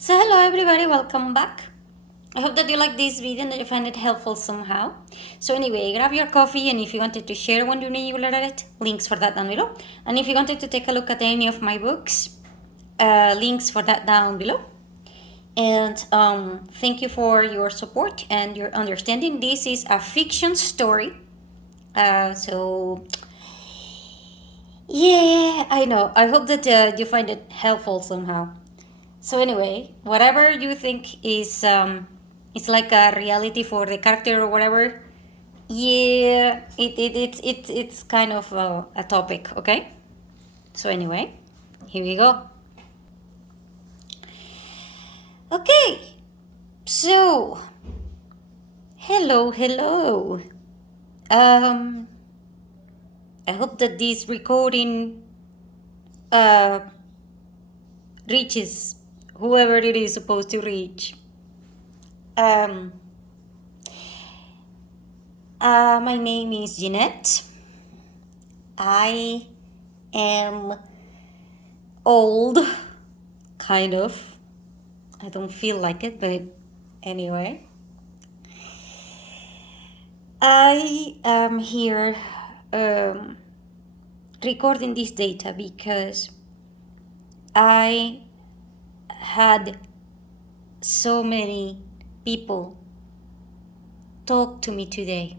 So hello everybody, welcome back. I hope that you like this video and that you find it helpful somehow. So anyway, grab your coffee, and if you wanted to share one with me, you will read it. Links for that down below. And if you wanted to take a look at any of my books, links for that down below. And thank you for your support and your understanding. This is a fiction story. So yeah, I know. I hope that you find it helpful somehow. So anyway, whatever you think is it's like a reality for the character or whatever. Yeah, it's kind of a topic, okay? So anyway, here we go. Okay, so hello. Um, I hope that this recording uh reaches whoever it is supposed to reach. Um, my name is Jeanette. I am old, kind of. I don't feel like it, but anyway. I am here recording this data because I had so many people talk to me today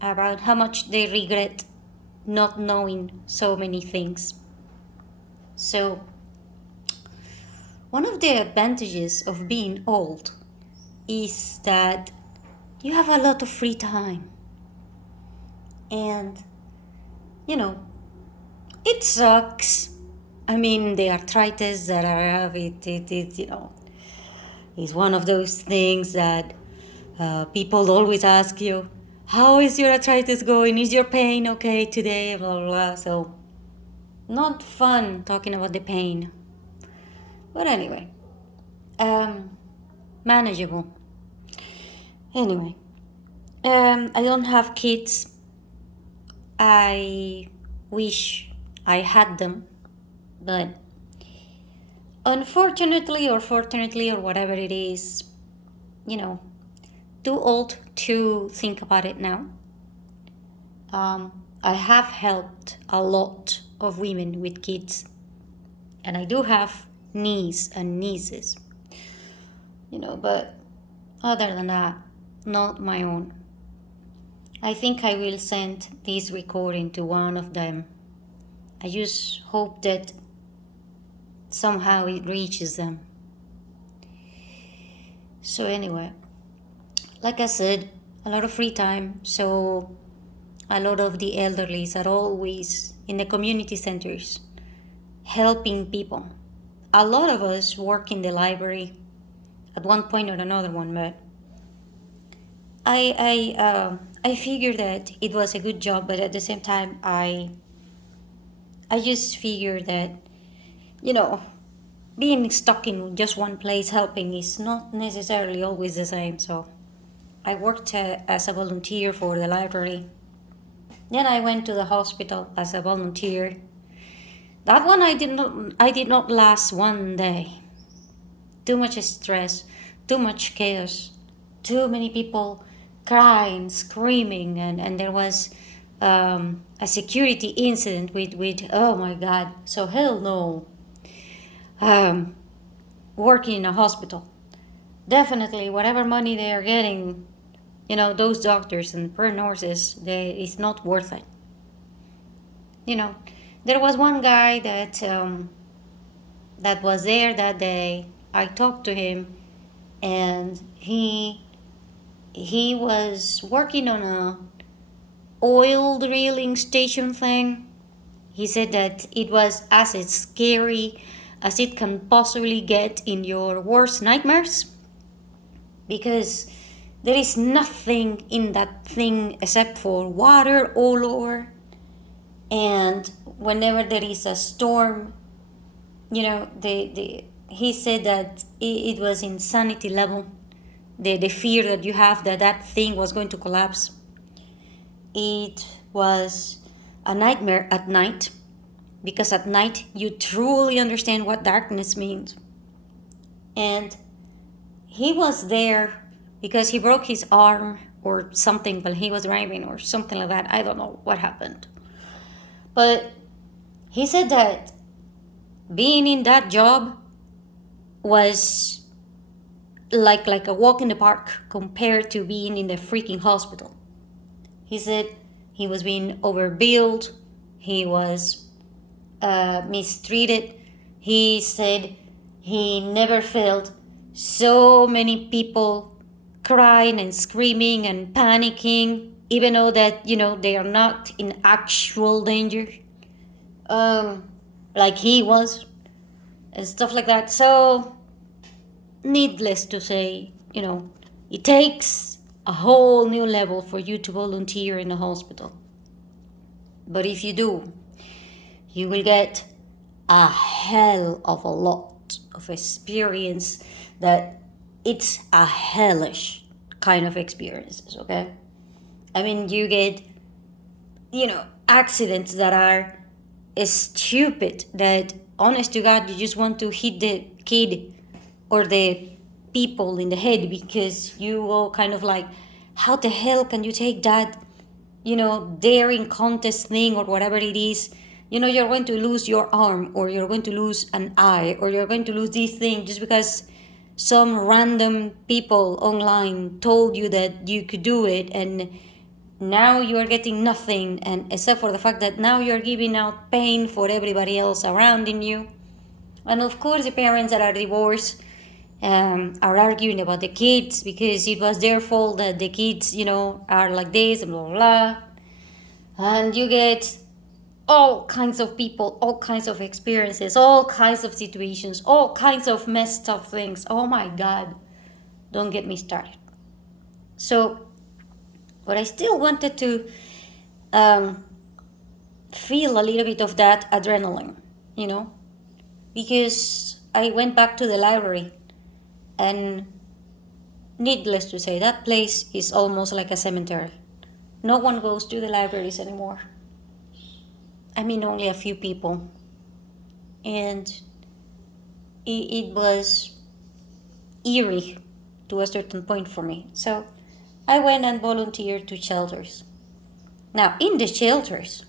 about how much they regret not knowing so many things. So, one of the advantages of being old is that you have a lot of free time. And, it sucks. I mean, the arthritis that I have, it is one of those things that people always ask you, how is your arthritis going? Is your pain okay today? Blah, blah, blah. So, not fun talking about the pain. But anyway, manageable. Anyway, I don't have kids. I wish I had them, but unfortunately or fortunately or whatever it is, too old to think about it now. I have helped a lot of women with kids, and I do have niece and nieces, but other than that, not my own. I think I will send this recording to one of them. I just hope that somehow it reaches them. So anyway, like I said, a lot of free time, so a lot of the elderlies are always in the community centers helping people. A lot of us work in the library at one point or another one, but I figured that it was a good job, but at the same time I just figured that being stuck in just one place helping is not necessarily always the same. So I worked as a volunteer for the library. Then I went to the hospital as a volunteer. That one I did not last one day. Too much stress, too much chaos, too many people crying, screaming, and there was a security incident with oh my god, so hell no. Working in a hospital, definitely whatever money they are getting, those doctors and nurses, it's not worth it. There was one guy that was there that day. I talked to him, and he was working on a oil drilling station thing. He said that it was as scary as it can possibly get in your worst nightmares, because there is nothing in that thing except for water all over. And whenever there is a storm, he said that it was insanity level. The fear that you have that thing was going to collapse. It was a nightmare at night, because at night you truly understand what darkness means. And he was there because he broke his arm or something while he was driving or something like that. I don't know what happened. But he said that being in that job was like a walk in the park compared to being in the freaking hospital. He said he was being overbilled, he was mistreated. He said he never felt so many people crying and screaming and panicking, even though that they are not in actual danger, like he was, and stuff like that. So, needless to say, it takes a whole new level for you to volunteer in a hospital. But if you do, you will get a hell of a lot of experience that it's a hellish kind of experiences, okay? I mean, you get, accidents that are stupid, that honest to God, you just want to hit the kid or the people in the head, because you go kind of like, how the hell can you take that, daring contest thing or whatever it is? You're going to lose your arm, or you're going to lose an eye, or you're going to lose this thing just because some random people online told you that you could do it, and now you are getting nothing, and except for the fact that now you're giving out pain for everybody else around in you. And of course, the parents that are divorced are arguing about the kids because it was their fault that the kids, are like this and blah, blah, blah. And you get all kinds of people, all kinds of experiences, all kinds of situations, all kinds of messed up things. Oh my God, don't get me started. So, but I still wanted to feel a little bit of that adrenaline, because I went back to the library, and needless to say, that place is almost like a cemetery. No one goes to the libraries anymore. I mean, only a few people. And it was eerie to a certain point for me. So I went and volunteered to shelters. Now, in the shelters,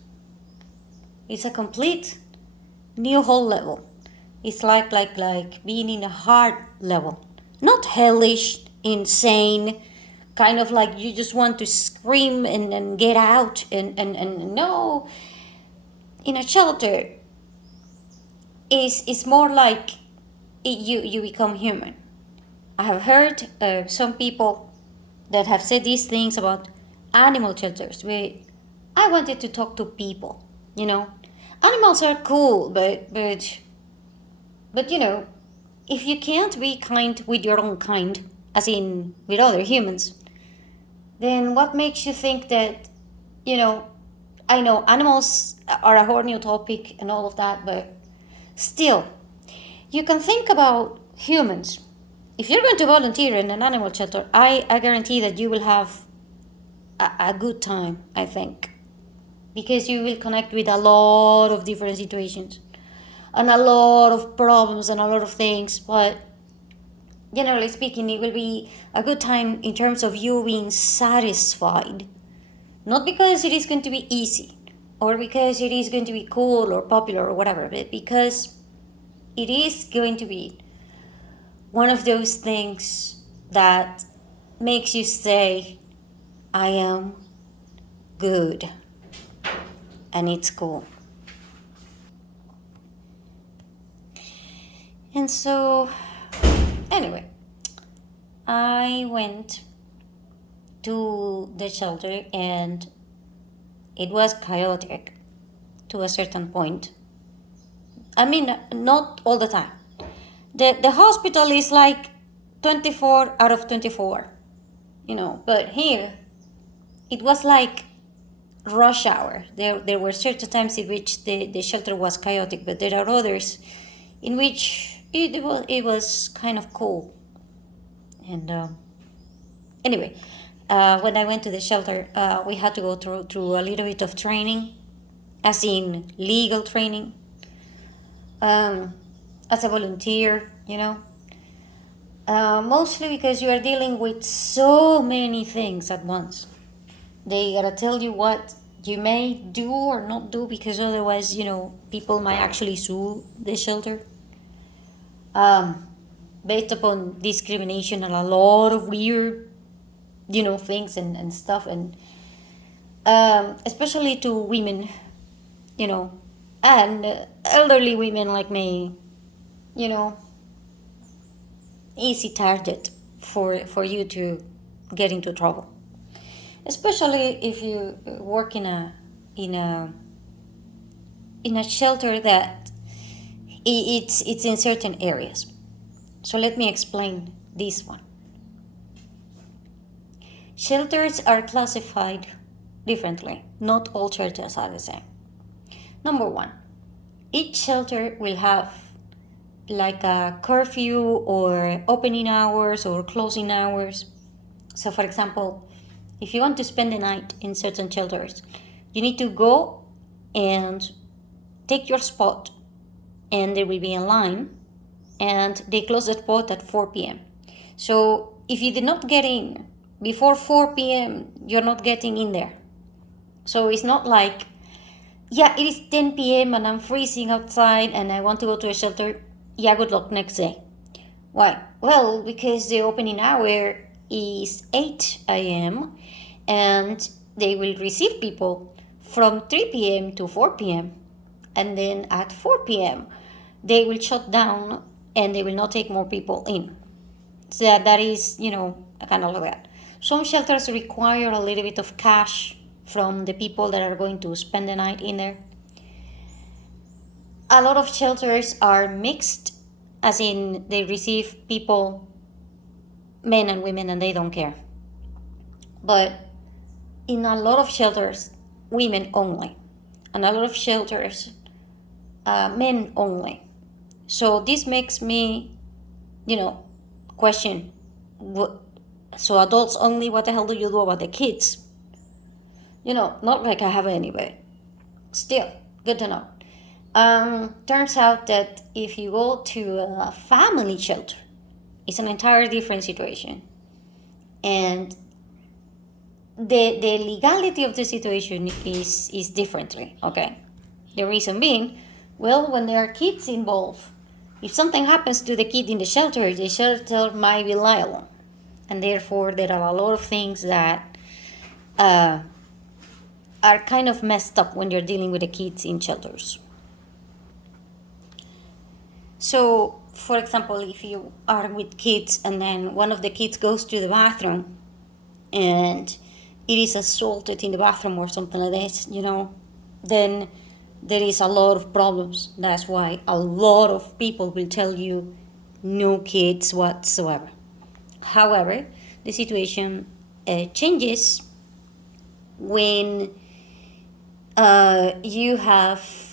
it's a complete new whole level. It's like being in a hard level. Not hellish, insane, kind of like you just want to scream and get out and no. In a shelter, it's more like you become human. I have heard some people that have said these things about animal shelters, where I wanted to talk to people, Animals are cool, but if you can't be kind with your own kind, as in with other humans, then what makes you think that, I know animals are a whole new topic and all of that, but still, you can think about humans. If you're going to volunteer in an animal shelter, I guarantee that you will have a good time, I think, because you will connect with a lot of different situations and a lot of problems and a lot of things, but generally speaking, it will be a good time in terms of you being satisfied. Not because it is going to be easy or because it is going to be cool or popular or whatever, but because it is going to be one of those things that makes you say, I am good, and it's cool. And so, anyway, I went to the shelter, and it was chaotic to a certain point. I mean, not all the time. The hospital is like 24 out of 24, but here it was like rush hour. There were certain times in which the shelter was chaotic, but there are others in which it was kind of cool. And anyway, when I went to the shelter, we had to go through a little bit of training, as in legal training, as a volunteer, Mostly because you are dealing with so many things at once. They gotta tell you what you may do or not do, because otherwise, people might actually sue the shelter. Um, Based upon discrimination and a lot of weird, things and stuff, and especially to women, you know, and elderly women like me, you know, easy target for you to get into trouble, especially if you work in a in a shelter that it's in certain areas. So let me explain this one. Shelters are classified differently. Not all shelters are the same. Number one, each shelter will have like a curfew or opening hours or closing hours. So, for example, if you want to spend the night in certain shelters, you need to go and take your spot, and there will be a line, and they close the spot at 4 p.m. So, if you did not get in before 4 p.m., you're not getting in there. So, it's not like, yeah, it is 10 p.m. and I'm freezing outside and I want to go to a shelter. Yeah, good luck next day. Why? Well, because the opening hour is 8 a.m. and they will receive people from 3 p.m. to 4 p.m. And then at 4 p.m., they will shut down and they will not take more people in. So that is, kind of like that. Some shelters require a little bit of cash from the people that are going to spend the night in there. A lot of shelters are mixed, as in they receive people, men and women, and they don't care. But in a lot of shelters, women only, and a lot of shelters, men only. So this makes me, question, so adults only, what the hell do you do about the kids? Not like I have any, but still, good to know. Turns out that if you go to a family shelter, it's an entirely different situation. And the legality of the situation is differently, okay? The reason being, well, when there are kids involved, if something happens to the kid in the shelter might be liable. And therefore, there are a lot of things that are kind of messed up when you're dealing with the kids in shelters. So, for example, if you are with kids and then one of the kids goes to the bathroom and it is assaulted in the bathroom or something like this, then there is a lot of problems. That's why a lot of people will tell you no kids whatsoever. However, the situation changes when you have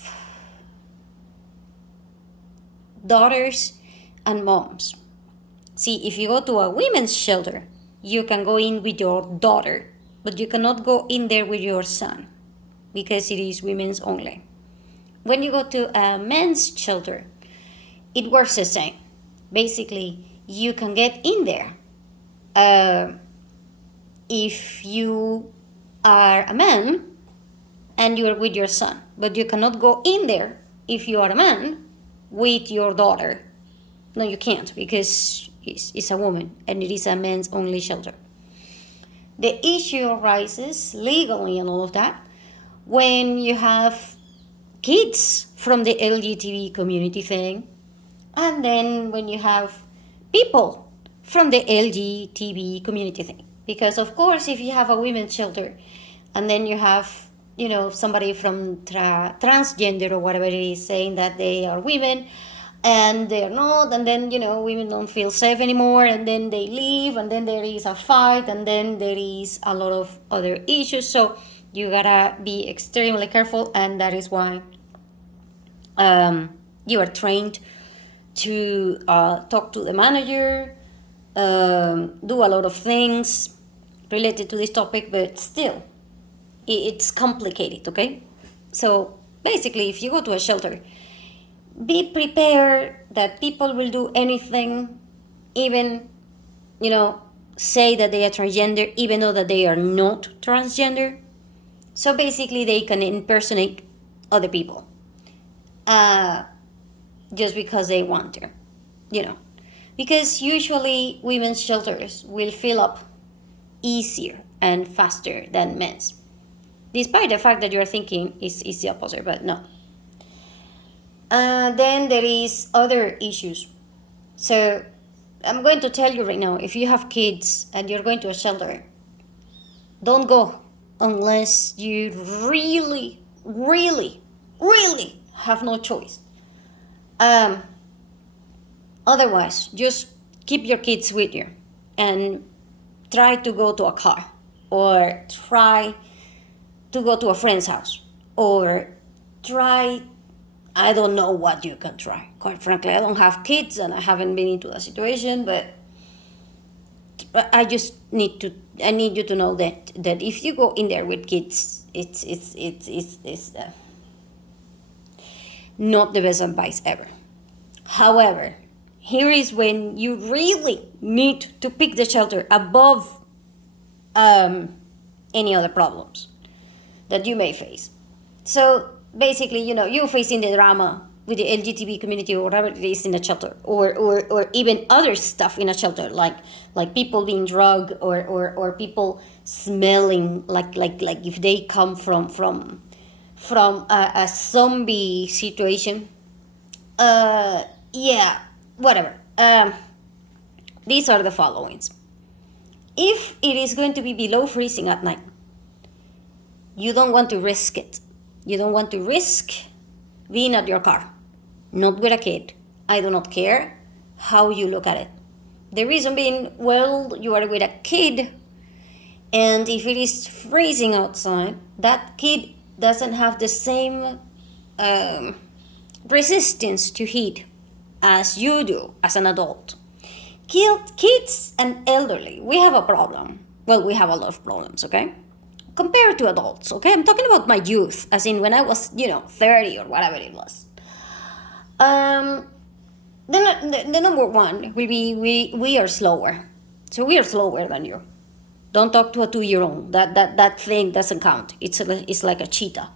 daughters and moms. See, if you go to a women's shelter, you can go in with your daughter, but you cannot go in there with your son because it is women's only. When you go to a men's shelter, it works the same. Basically, you can get in there if you are a man and you are with your son, but you cannot go in there if you are a man with your daughter. No, you can't, because it's a woman and it is a men's only shelter. The issue arises legally and all of that when you have kids from the LGBT community thing, and then when you have people from the LGBT community thing. Because of course, if you have a women's shelter and then you have somebody from transgender or whatever it is saying that they are women and they're not, and then women don't feel safe anymore, and then they leave, and then there is a fight, and then there is a lot of other issues. So you gotta be extremely careful, and that is why you are trained to talk to the manager, do a lot of things related to this topic, but still it's complicated, okay? So basically, if you go to a shelter, be prepared that people will do anything even, say that they are transgender, even though that they are not transgender. So basically, they can impersonate other people, just because they want to, because usually women's shelters will fill up easier and faster than men's, despite the fact that you're thinking is the opposite, but no. Then there is other issues. So I'm going to tell you right now, if you have kids and you're going to a shelter, don't go unless you really, really, really have no choice. Otherwise, just keep your kids with you and try to go to a car, or try to go to a friend's house, or try, I don't know what you can try. Quite frankly, I don't have kids and I haven't been into a situation, but I just need you to know that if you go in there with kids, it's not the best advice ever. However, here is when you really need to pick the shelter above any other problems that you may face. So basically, you're facing the drama with the LGBT community or whatever it is in a shelter, or even other stuff in a shelter, like people being drugged, or people smelling like if they come from a zombie situation. Whatever. These are the followings. If it is going to be below freezing at night, you don't want to risk it. You don't want to risk being at your car, not with a kid. I do not care how you look at it. The reason being, well, you are with a kid, and if it is freezing outside, that kid doesn't have the same resistance to heat as you do as an adult. Kids and elderly, we have a problem. Well, we have a lot of problems, okay? Compared to adults, okay? I'm talking about my youth, as in when I was, 30 or whatever it was. The number one will be we are slower. So we are slower than you. Don't talk to a 2-year-old. That thing doesn't count. It's like a cheetah.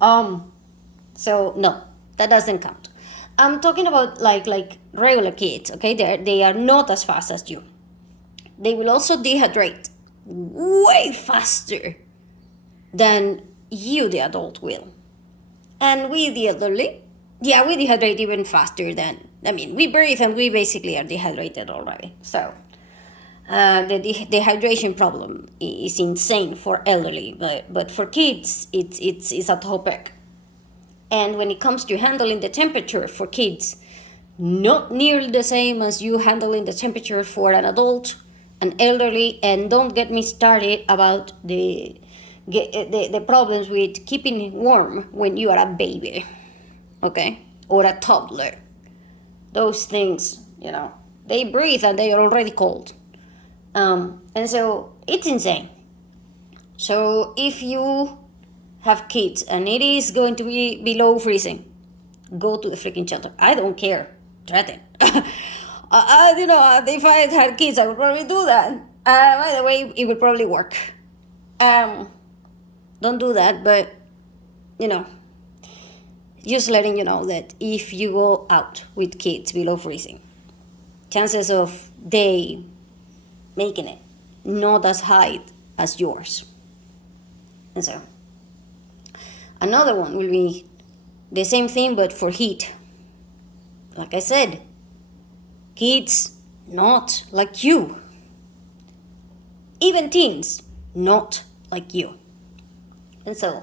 So no, that doesn't count. I'm talking about like regular kids, okay? They are not as fast as you. They will also dehydrate way faster than you, the adult, will. And we, the elderly, we dehydrate even faster than, we breathe and we basically are dehydrated already. So the dehydration problem is insane for elderly, but for kids, it's a topic. And when it comes to handling the temperature for kids, not nearly the same as you handling the temperature for an adult, an elderly, and don't get me started about the problems with keeping warm when you are a baby, okay, or a toddler. Those things, they breathe and they are already cold, and so it's insane. So if you have kids and it is going to be below freezing, go to the freaking shelter. I don't care. Threaten. If I had kids, I would probably do that. By the way, it would probably work. Don't do that, but, just letting you know that if you go out with kids below freezing, chances of they making it not as high as yours. And so, another one will be the same thing, but for heat. Like I said, kids, not like you. Even teens, not like you. And so,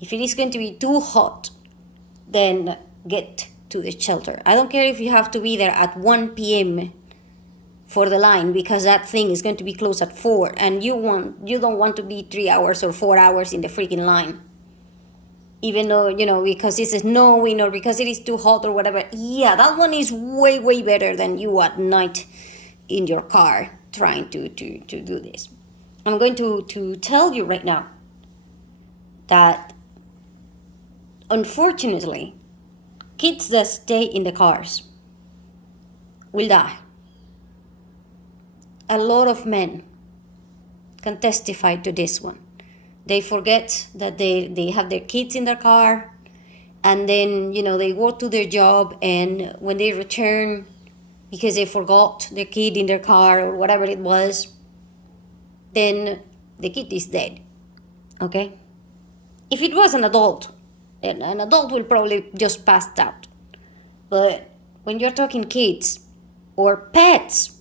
if it is going to be too hot, then get to the shelter. I don't care if you have to be there at 1 p.m. for the line, because that thing is going to be closed at 4, and you don't want to be 3 hours or 4 hours in the freaking line. Even though, because it's snowing or because it is too hot or whatever. Yeah, that one is way, way better than you at night in your car trying to do this. I'm going to tell you right now that, unfortunately, kids that stay in the cars will die. a lot of men can testify to this one. They forget that they have their kids in their car, and then, they go to their job, and when they return, because they forgot their kid in their car or whatever it was, then the kid is dead. Okay? If it was an adult will probably just pass out. But when you're talking kids or pets,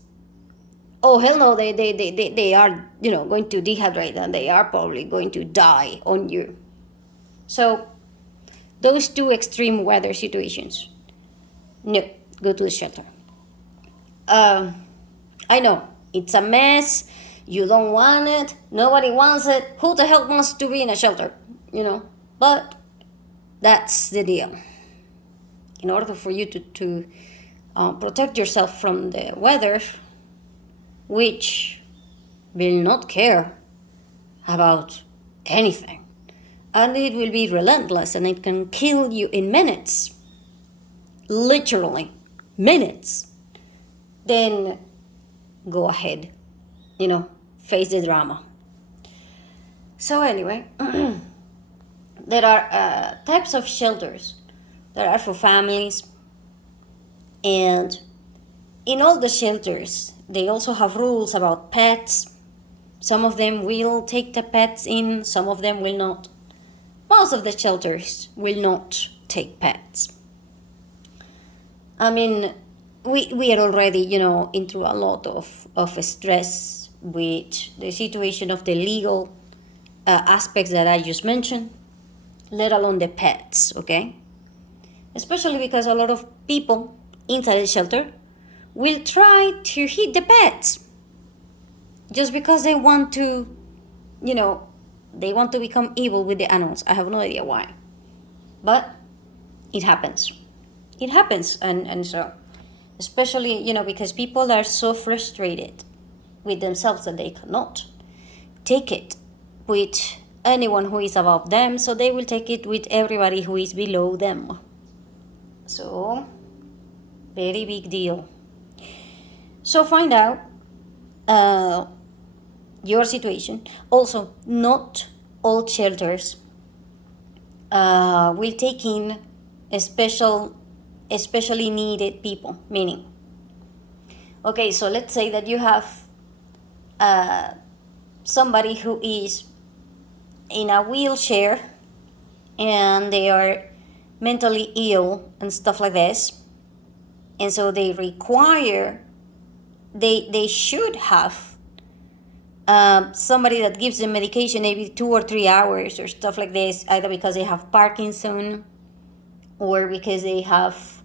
oh hell no, they are going to dehydrate, and they are probably going to die on you. So those two extreme weather situations, no, go to the shelter. I know it's a mess, you don't want it, nobody wants it, who the hell wants to be in a shelter, but that's the deal. In order for you to protect yourself from the weather, which will not care about anything, and it will be relentless, and it can kill you in minutes, literally minutes, then go ahead, face the drama. So anyway, there are types of shelters that are for families, and in all the shelters they also have rules about pets. Some of them will take the pets in, some of them will not. Most of the shelters will not take pets. I mean, we are already, into a lot of stress with the situation of the legal aspects that I just mentioned, let alone the pets, okay? Especially because a lot of people inside the shelter will try to hit the pets just because they want to, they want to become evil with the animals. I have no idea why. But it happens. It happens. And so, especially, because people are so frustrated with themselves that they cannot take it with anyone who is above them, so they will take it with everybody who is below them. So, very big deal. So find out your situation. Also, not all shelters will take in especially needed people. Meaning, okay, so let's say that you have somebody who is in a wheelchair and they are mentally ill and stuff like this, and so they should have somebody that gives them medication maybe 2 or 3 hours or stuff like this, either because they have Parkinson or because they have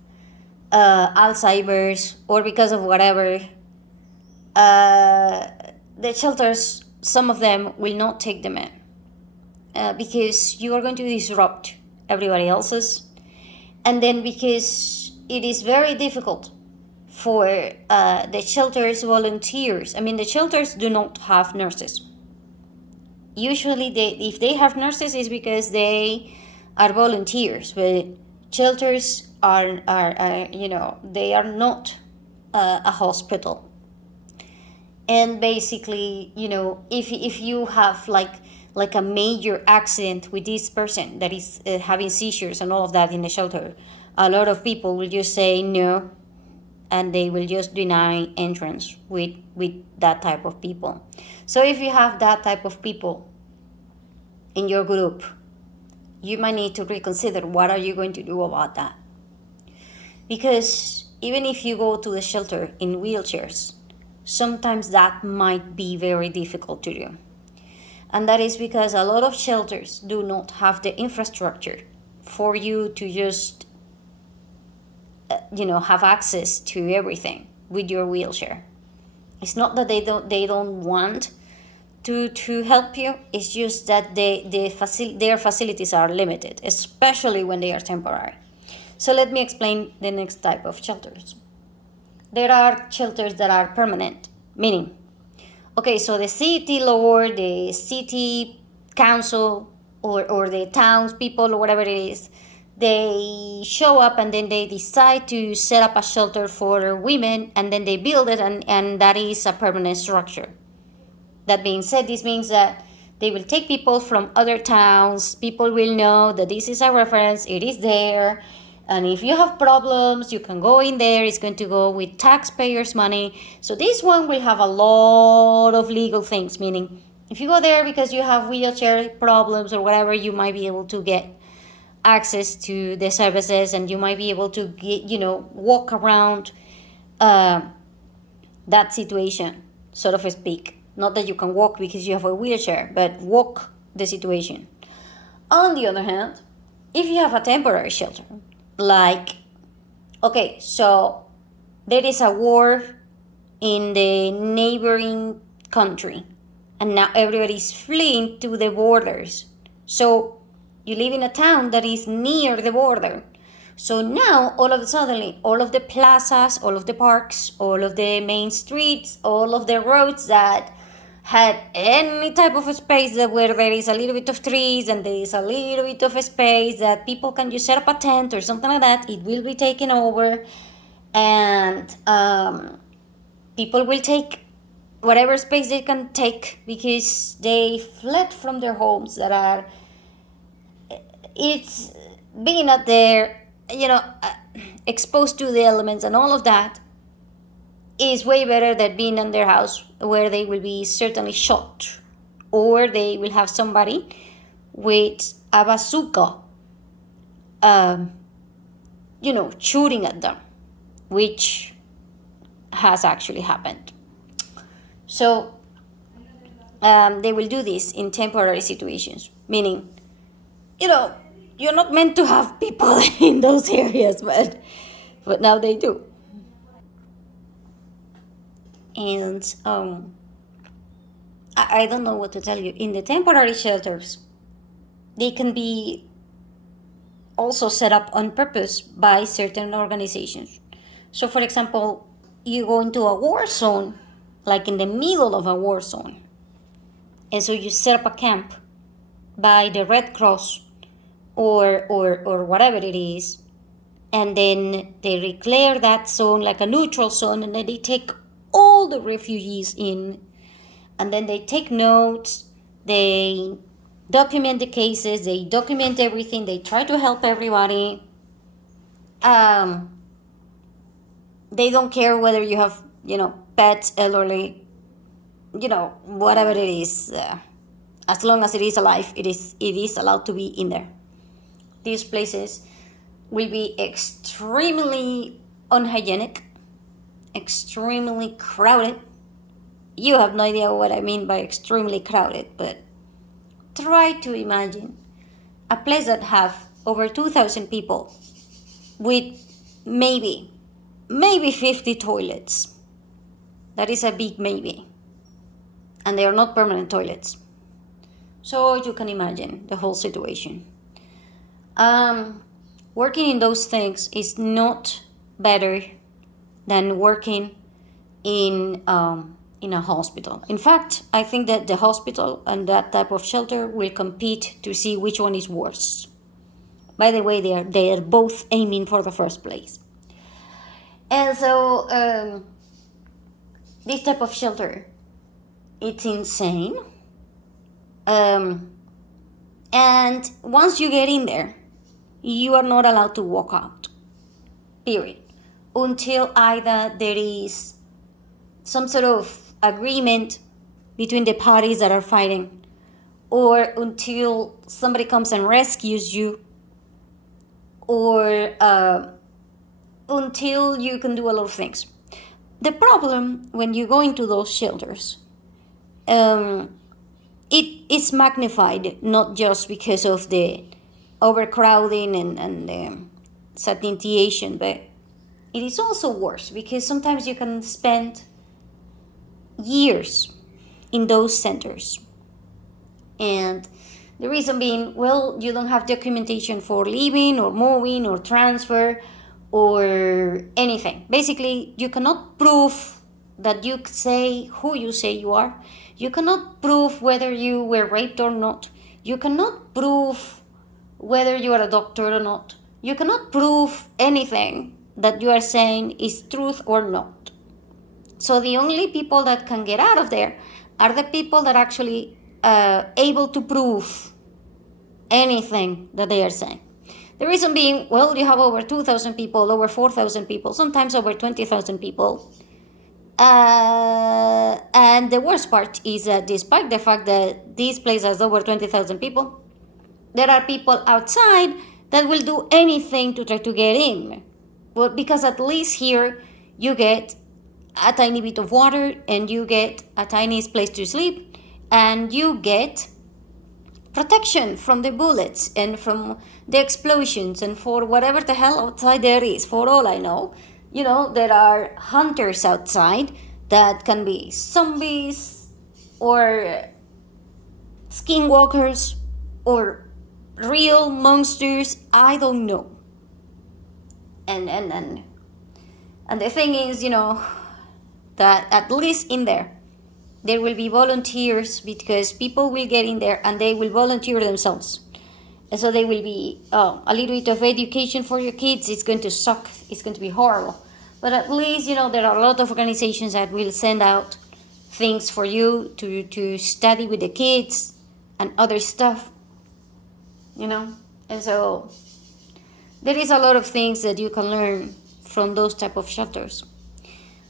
Alzheimer's or because of whatever. The shelters, some of them will not take them in because you are going to disrupt everybody else's, and then because it is very difficult for the shelter's volunteers. I mean, the shelters do not have nurses. Usually, if they have nurses, it's because they are volunteers. But shelters are they are not a hospital. And basically, if you have like a major accident with this person that is having seizures and all of that in the shelter, a lot of people will just say no, and they will just deny entrance with that type of people. So if you have that type of people in your group, you might need to reconsider what are you going to do about that. Because even if you go to the shelter in wheelchairs, sometimes that might be very difficult to do. And that is because a lot of shelters do not have the infrastructure for you to just have access to everything with your wheelchair. It's not that they don't want to help you. It's just that their facilities are limited, especially when they are temporary. So let me explain the next type of shelters. There are shelters that are permanent, meaning, okay, so the city lord, the city council, or the townspeople, or whatever it is, they show up and then they decide to set up a shelter for women, and then they build it, and that is a permanent structure. That being said, this means that they will take people from other towns. People will know that this is a reference, it is there, and if you have problems, you can go in there. It's going to go with taxpayers' money. So this one will have a lot of legal things, meaning if you go there because you have wheelchair problems or whatever, you might be able to get access to the services, and you might be able to get, walk around that situation, so to speak. Not that you can walk because you have a wheelchair, but walk the situation. On the other hand, if you have a temporary shelter, like, okay, so there is a war in the neighboring country, and now everybody's fleeing to the borders. So you live in a town that is near the border. So now, all of a sudden, all of the plazas, all of the parks, all of the main streets, all of the roads that had any type of space that where there is a little bit of trees and there is a little bit of a space that people can just set up a tent or something like that, it will be taken over, and people will take whatever space they can take because they fled from their homes that are, it's being out there, exposed to the elements and all of that is way better than being in their house where they will be certainly shot, or they will have somebody with a bazooka, shooting at them, which has actually happened. So they will do this in temporary situations, meaning, you're not meant to have people in those areas, but now they do. And I don't know what to tell you. In the temporary shelters, they can be also set up on purpose by certain organizations. So, for example, you go into a war zone, like in the middle of a war zone, and so you set up a camp by the Red Cross or whatever it is, and then they declare that zone like a neutral zone, and then they take all the refugees in, and then they take notes, they document the cases, they document everything, they try to help everybody. They don't care whether you have, pets, elderly, whatever it is. As long as it is alive, it is allowed to be in there. These places will be extremely unhygienic, extremely crowded. You have no idea what I mean by extremely crowded, but try to imagine a place that have over 2,000 people with maybe 50 toilets. That is a big maybe. And they are not permanent toilets. So you can imagine the whole situation. Working in those things is not better than working in a hospital. In fact, I think that the hospital and that type of shelter will compete to see which one is worse. By the way, they are both aiming for the first place. And so this type of shelter, it's insane. And once you get in there, you are not allowed to walk out, period, until either there is some sort of agreement between the parties that are fighting, or until somebody comes and rescues you, or until you can do a lot of things. The problem when you go into those shelters, it is magnified, not just because of the overcrowding and the sanitation, but it is also worse because sometimes you can spend years in those centers. And the reason being, well, you don't have documentation for leaving or moving or transfer or anything. Basically, you cannot prove that you say who you say you are. You cannot prove whether you were raped or not. You cannot prove whether you are a doctor or not. You cannot prove anything that you are saying is truth or not. So the only people that can get out of there are the people that are actually able to prove anything that they are saying. The reason being, well, you have over 2,000 people, over 4,000 people, sometimes over 20,000 people. And the worst part is that despite the fact that this place has over 20,000 people, there are people outside that will do anything to try to get in. Well, because at least here you get a tiny bit of water and you get a tiny place to sleep and you get protection from the bullets and from the explosions and for whatever the hell outside there is. For all I know, there are hunters outside that can be zombies or skinwalkers or real monsters. I don't know. And the thing is, that at least in there will be volunteers, because people will get in there and they will volunteer themselves. And so they will be a little bit of education for your kids. It's going to suck. It's going to be horrible. But at least, there are a lot of organizations that will send out things for you to study with the kids and other stuff, And so there is a lot of things that you can learn from those type of shelters.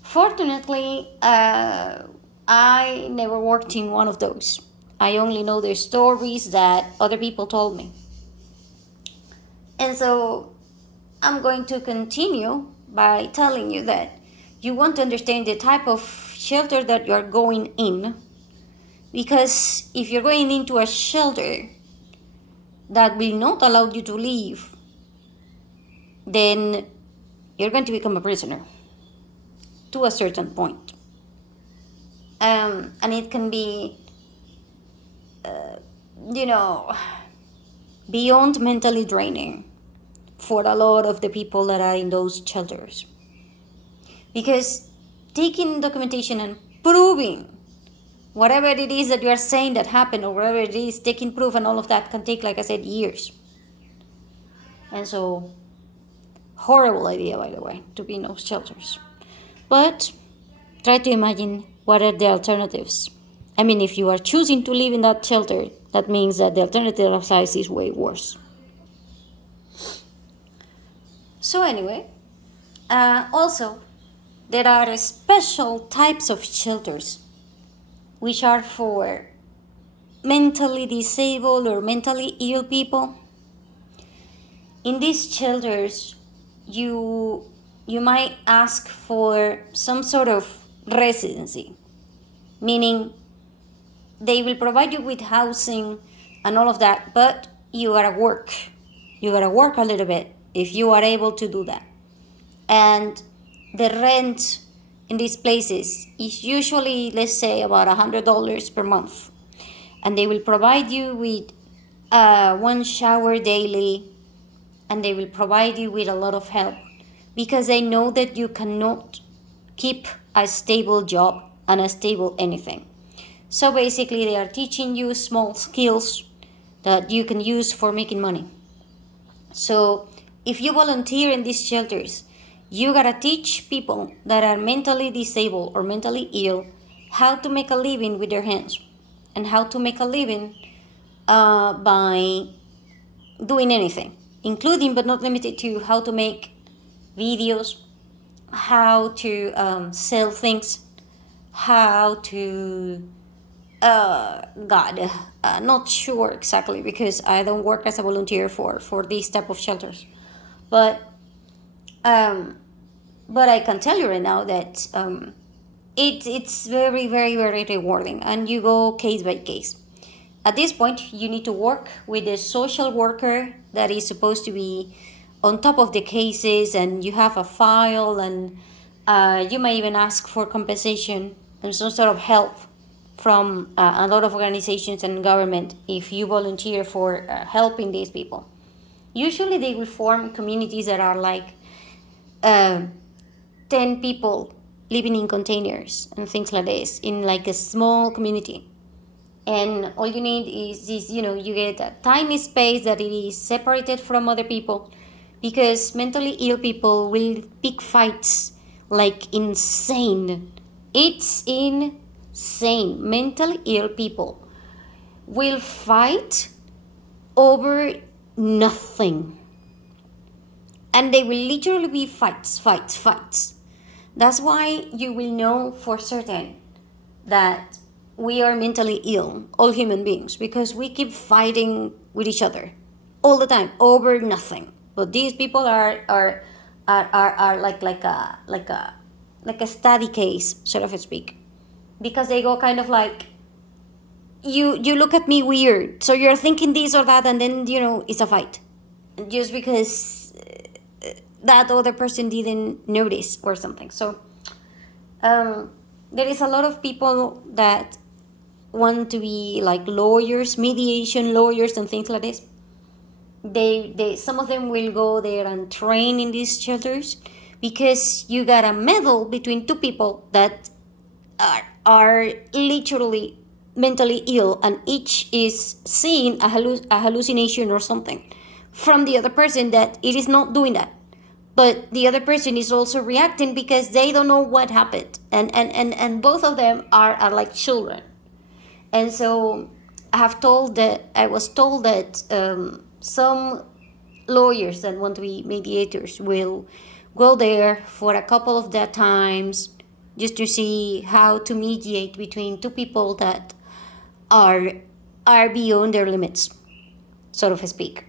Fortunately, I never worked in one of those. I only know the stories that other people told me. And so I'm going to continue by telling you that you want to understand the type of shelter that you're going in. Because if you're going into a shelter that will not allow you to leave, then you're going to become a prisoner to a certain point. And it can be, beyond mentally draining for a lot of the people that are in those shelters. Because taking documentation and proving whatever it is that you are saying that happened, or whatever it is, taking proof and all of that can take, like I said, years. And so, horrible idea, by the way, to be in those shelters. But try to imagine what are the alternatives. I mean, if you are choosing to live in that shelter, that means that the alternative of size is way worse. So anyway, also, there are special types of shelters which are for mentally disabled or mentally ill people. In these shelters, you might ask for some sort of residency, meaning they will provide you with housing and all of that, but you gotta work. You gotta work a little bit if you are able to do that. And the rent in these places is usually, let's say, about $100 per month. And they will provide you with one shower daily, and they will provide you with a lot of help, because they know that you cannot keep a stable job and a stable anything. So basically, they are teaching you small skills that you can use for making money. So if you volunteer in these shelters, you gotta teach people that are mentally disabled or mentally ill how to make a living with their hands, and how to make a living by doing anything, including but not limited to how to make videos, how to sell things, how to not sure exactly, because I don't work as a volunteer for these type of shelters, but I can tell you right now that it's very, very, very rewarding, and you go case by case. At this point, you need to work with a social worker that is supposed to be on top of the cases, and you have a file, and you may even ask for compensation and some sort of help from a lot of organizations and government if you volunteer for helping these people. Usually they will form communities that are like 10 people living in containers and things like this, in like a small community. And all you need is you get a tiny space that it is separated from other people, because mentally ill people will pick fights like insane. It's insane. Mentally ill people will fight over nothing. And they will literally be fights. That's why you will know for certain that we are mentally ill, all human beings, because we keep fighting with each other all the time over nothing. But these people are like a study case, so to speak, because they go kind of like, you look at me weird, so you're thinking this or that, and then it's a fight, just because that other person didn't notice or something. So there is a lot of people that want to be like lawyers, mediation lawyers, and things like this. They some of them will go there and train in these shelters, because you got a medal between two people that are literally mentally ill, and each is seeing a hallucination or something from the other person that it is not doing that, but the other person is also reacting because they don't know what happened, and both of them are like children. And so I was told that some lawyers that want to be mediators will go there for a couple of that times, just to see how to mediate between two people that are beyond their limits, so to speak.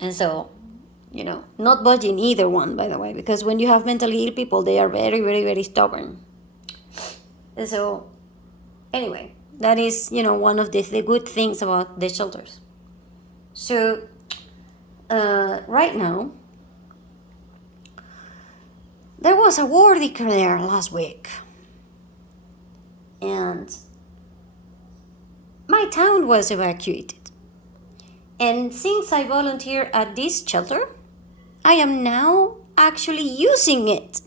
And so, not budging either one, by the way, because when you have mentally ill people, they are very, very, very stubborn. And so, anyway, that is, one of the good things about the shelters. So, right now, there was a war declared there last week. And my town was evacuated. And since I volunteer at this shelter, I am now actually using it.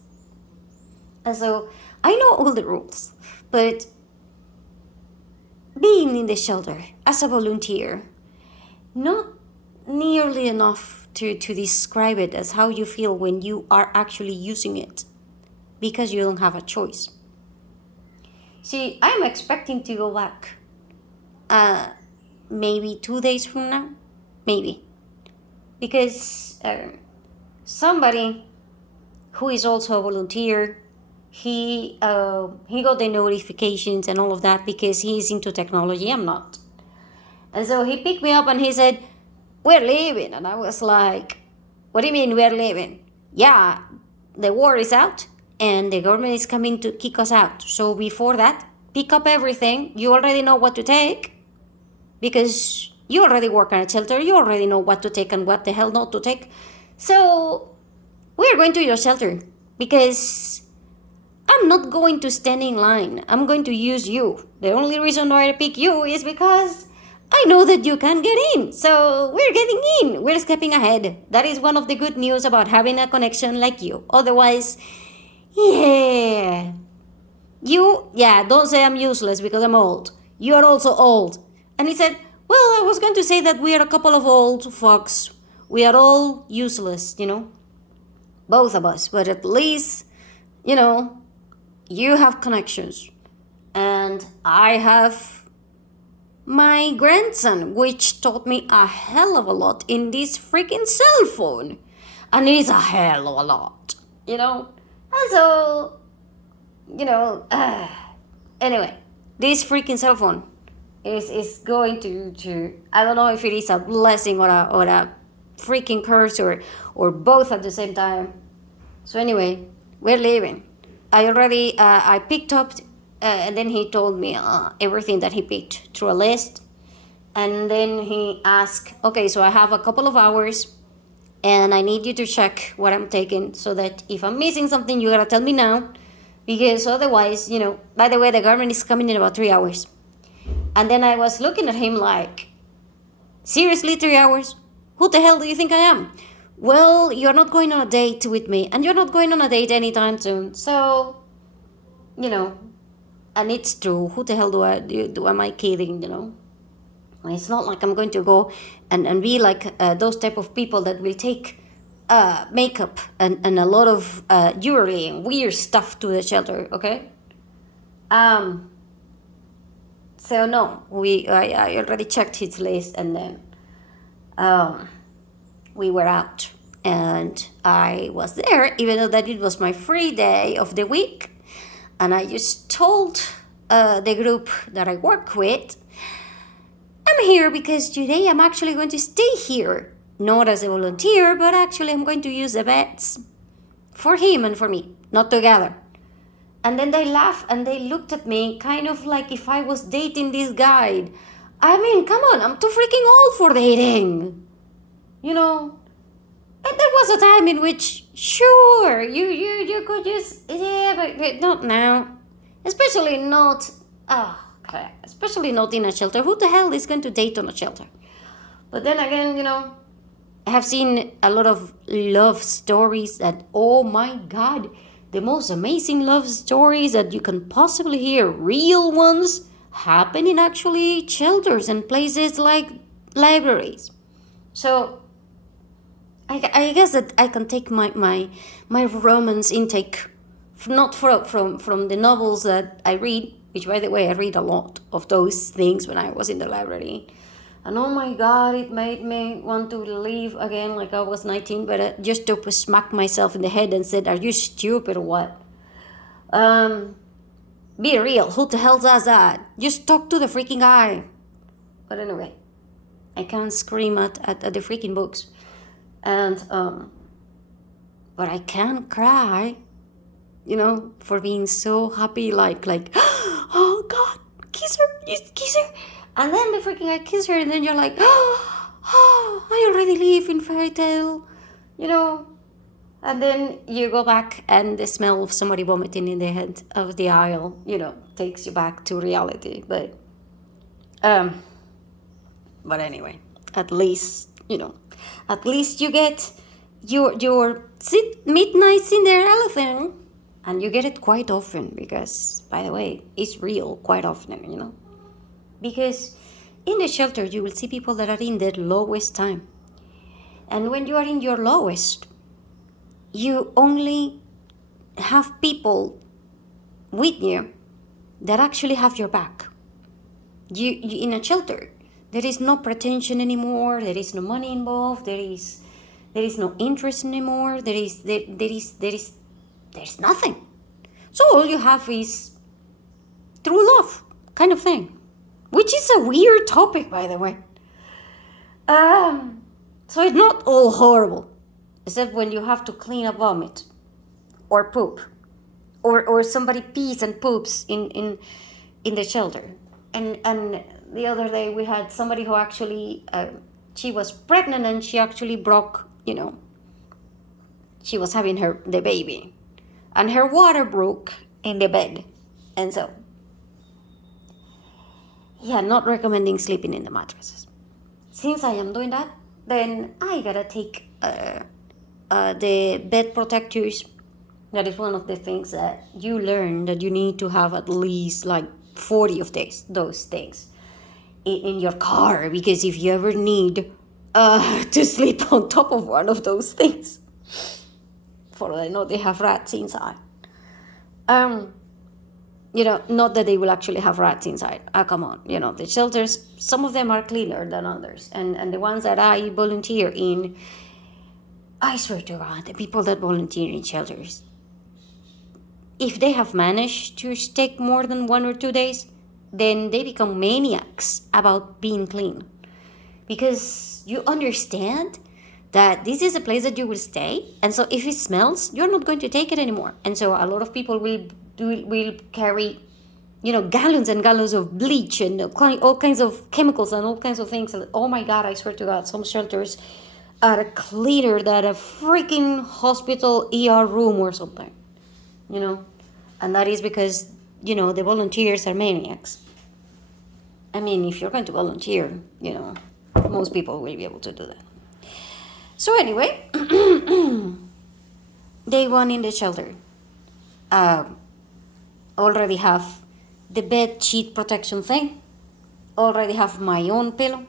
And so I know all the rules, but being in the shelter as a volunteer, not nearly enough to describe it as how you feel when you are actually using it, because you don't have a choice. See, I'm expecting to go back maybe 2 days from now, maybe, because somebody who is also a volunteer, he got the notifications and all of that because he's into technology. I'm not. And so he picked me up and he said, "We're leaving." And I was like, "What do you mean we're leaving?" "Yeah, the war is out and the government is coming to kick us out. So before that, pick up everything. You already know what to take, because you already work at a shelter. You already know what to take and what the hell not to take. So we're going to your shelter, because I'm not going to stand in line. I'm going to use you. The only reason why I pick you is because I know that you can get in. So we're getting in. We're stepping ahead." That is one of the good news about having a connection like you. Otherwise, don't say I'm useless because I'm old. You're also old. And he said, "Well, I was going to say that we are a couple of old fucks. We are all useless, both of us. But at least, you have connections. And I have my grandson, which taught me a hell of a lot in this freaking cell phone. And it is a hell of a lot, And so, anyway, this freaking cell phone is going to I don't know if it is a blessing or a freaking curse or both at the same time. So anyway, we're leaving. I picked up, and then he told me everything that he picked through a list. And then he asked, "Okay, so I have a couple of hours, and I need you to check what I'm taking, so that if I'm missing something, you gotta tell me now, because otherwise, by the way, the government is coming in about 3 hours." And then I was looking at him like, "Seriously, 3 hours? Who the hell do you think I am?" "Well, you're not going on a date with me, and you're not going on a date anytime soon. So, and it's true. Who the hell am I kidding, It's not like I'm going to go and be like those type of people that will take makeup and a lot of jewelry and weird stuff to the shelter, okay? So no, I already checked his list, and then we were out, and I was there, even though that it was my free day of the week, and I just told the group that I work with, I'm here because today I'm actually going to stay here, not as a volunteer, but actually I'm going to use the beds for him and for me, not together. And then they laughed and they looked at me kind of like if I was dating this guy. I mean, come on, I'm too freaking old for dating. You know? And there was a time in which, sure, you could just, yeah, but not now. Especially not, especially not in a shelter. Who the hell is going to date on a shelter? But then again, I have seen a lot of love stories that, oh my God, the most amazing love stories that you can possibly hear, real ones, happen in actually shelters and places like libraries. So I guess that I can take my romance intake not from the novels that I read, which by the way I read a lot of those things when I was in the library. And oh my God, it made me want to leave again like I was 19, but I just to smack myself in the head and said, are you stupid or what? Be real, who the hell does that? Just talk to the freaking guy. But anyway, I can't scream at the freaking books. And, but I can't cry, for being so happy, like, oh God, kiss her. And then the freaking I kiss her, and then you're like, oh, I already live in fairy tale, And then you go back, and the smell of somebody vomiting in the end of the aisle, takes you back to reality. But anyway, at least you get your midnight Cinderella elephant, and you get it quite often because, by the way, it's real quite often, Because in the shelter, you will see people that are in their lowest time. And when you are in your lowest, you only have people with you that actually have your back. You in a shelter, there is no pretension anymore. There is no money involved. There is no interest anymore. There's nothing. So all you have is true love kind of thing. Which is a weird topic, by the way. So it's not all horrible, except when you have to clean up vomit, or poop, or somebody pees and poops in the shelter. And the other day we had somebody who actually she was pregnant and she actually broke. She was having the baby, and her water broke in the bed, and so. Yeah, not recommending sleeping in the mattresses. Since I am doing that, then I gotta take the bed protectors. That is one of the things that you learn that you need to have at least like 40 of those things in your car, because if you ever need to sleep on top of one of those things, for all I know they have rats inside. Not that they will actually have rats inside. Come on. The shelters, some of them are cleaner than others. And the ones that I volunteer in, I swear to God, the people that volunteer in shelters, if they have managed to stay more than 1 or 2 days, then they become maniacs about being clean. Because you understand that this is a place that you will stay. And so if it smells, you're not going to take it anymore. And so a lot of people will carry, gallons and gallons of bleach and all kinds of chemicals and all kinds of things. And oh my God, I swear to God, some shelters are cleaner than a freaking hospital ER room or something, And that is because, the volunteers are maniacs. I mean, if you're going to volunteer, most people will be able to do that. So anyway, day 1 in the shelter. Already have the bed sheet protection thing, already have my own pillow,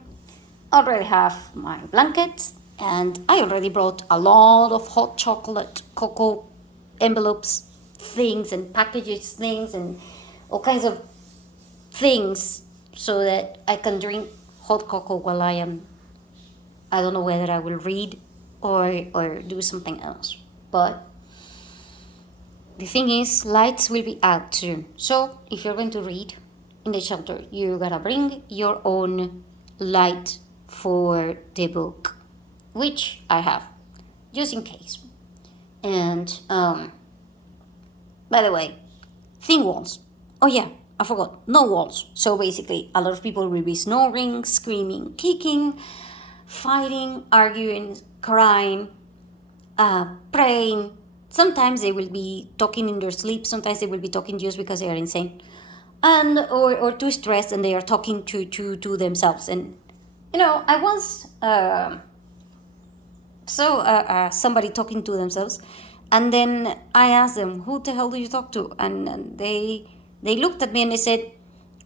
already have my blankets, And I already brought a lot of hot chocolate, cocoa envelopes, things, and packages, things, and all kinds of things so that I can drink hot cocoa while I don't know whether I will read or do something else. But the thing is, lights will be out soon. So if you're going to read in the shelter, you gotta bring your own light for the book, which I have, just in case. And by the way, thin walls. Oh yeah, I forgot. No walls. So basically, a lot of people will be snoring, screaming, kicking, fighting, arguing, crying, praying. Sometimes they will be talking in their sleep. Sometimes they will be talking just because they are insane, and or too stressed, and they are talking to themselves. And I once saw somebody talking to themselves, and then I asked them, "Who the hell do you talk to?" And they looked at me and they said,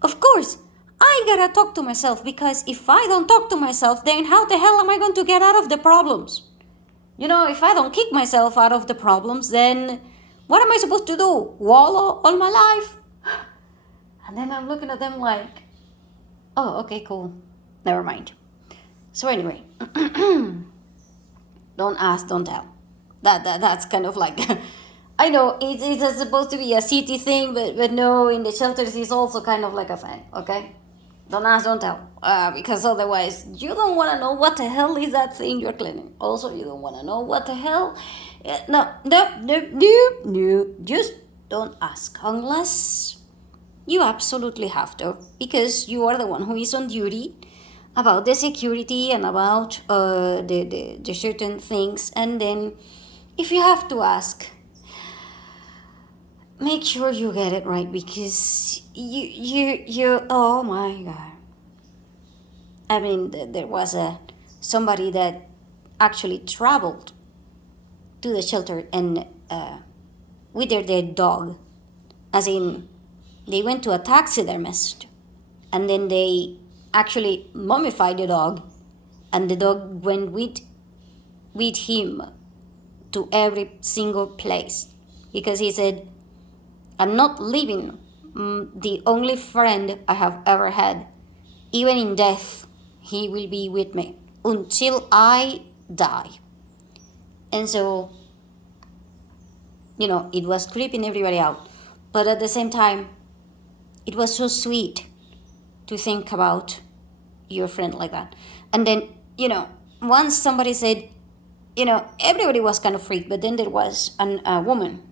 "Of course, I gotta talk to myself, because if I don't talk to myself, then how the hell am I going to get out of the problems? If I don't kick myself out of the problems, then what am I supposed to do? Wallow all my life?" And then I'm looking at them like, oh, okay, cool. Never mind. So anyway, don't ask, don't tell. That's kind of like, I know it's supposed to be a city thing, but no, in the shelters it's also kind of like a thing, okay? Don't ask, don't tell, because otherwise you don't want to know what the hell is that thing you're cleaning. Also, you don't want to know what the hell. No. Just don't ask unless you absolutely have to, because you are the one who is on duty about the security and about the certain things. And then if you have to ask, make sure you get it right, because you oh my god. I mean, there was somebody that actually traveled to the shelter and with their dog, as in they went to a taxidermist, and then they actually mummified the dog, and the dog went with him to every single place, because he said, "I'm not leaving the only friend I have ever had. Even in death, he will be with me until I die." And so, it was creeping everybody out. But at the same time, it was so sweet to think about your friend like that. And then, once somebody said, everybody was kind of freaked, but then there was a woman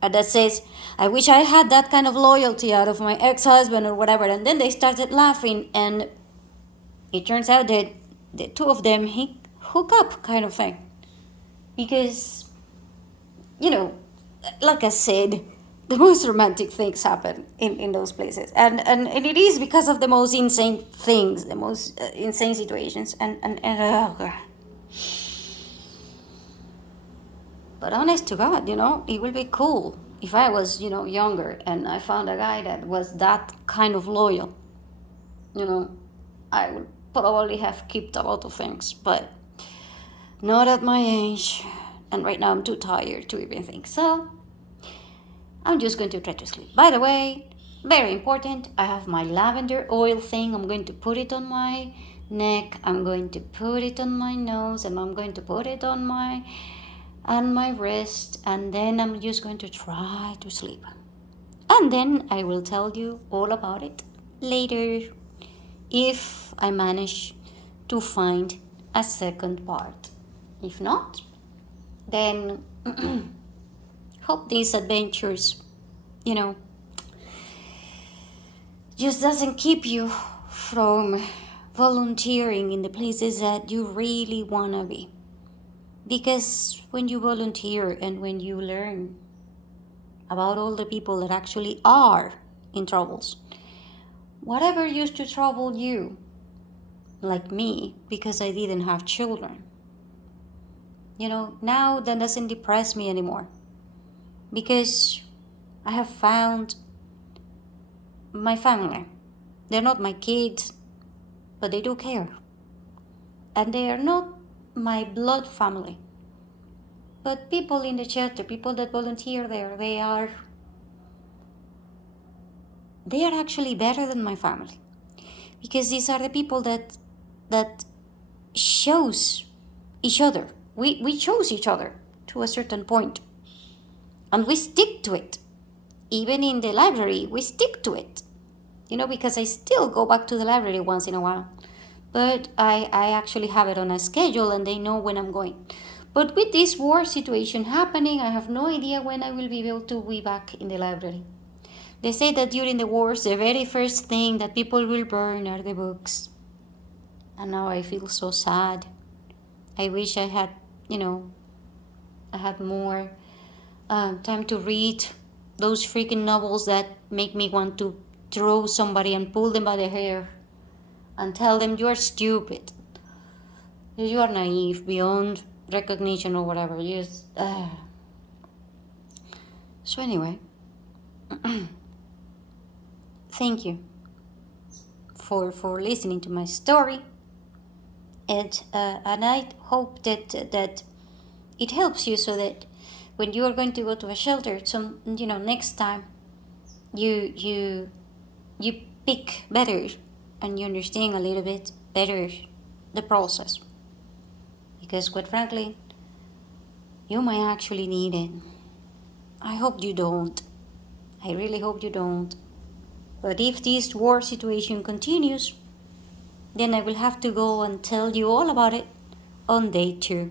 that says, "I wish I had that kind of loyalty out of my ex-husband," or whatever. And then they started laughing, and it turns out that the two of them hook up, kind of thing. Because, like I said, the most romantic things happen in those places. And it is because of the most insane things, the most insane situations. And oh God. But honest to God, it would be cool if I was, younger and I found a guy that was that kind of loyal. I would probably have kept a lot of things, but not at my age. And right now I'm too tired to even think. So I'm just going to try to sleep. By the way, very important, I have my lavender oil thing. I'm going to put it on my neck. I'm going to put it on my nose, and I'm going to put it on my wrist, and then I'm just going to try to sleep. And then I will tell you all about it later, if I manage to find a second part. If not, then hope these adventures, just doesn't keep you from volunteering in the places that you really want to be. Because when you volunteer and when you learn about all the people that actually are in troubles, whatever used to trouble you, like me, because I didn't have children, now that doesn't depress me anymore, because I have found my family. They're not my kids, but they do care. And they are not my blood family. But people in the shelter, people that volunteer there, they are actually better than my family, because these are the people that chose each other. We chose each other to a certain point, and we stick to it. Even in the library, we stick to it, because I still go back to the library once in a while, but I actually have it on a schedule, and they know when I'm going. But with this war situation happening, I have no idea when I will be able to be back in the library. They say that during the wars, the very first thing that people will burn are the books. And now I feel so sad. I wish I had, I had more time to read those freaking novels that make me want to throw somebody and pull them by the hair and tell them you are stupid, you are naive beyond recognition or whatever. So anyway, thank you for listening to my story, and I hope that it helps you, so that when you are going to go to a shelter, next time you pick better, and you understand a little bit better the process, because quite frankly, you might actually need it. I hope you don't. I really hope you don't. But if this war situation continues, then I will have to go and tell you all about it on day 2.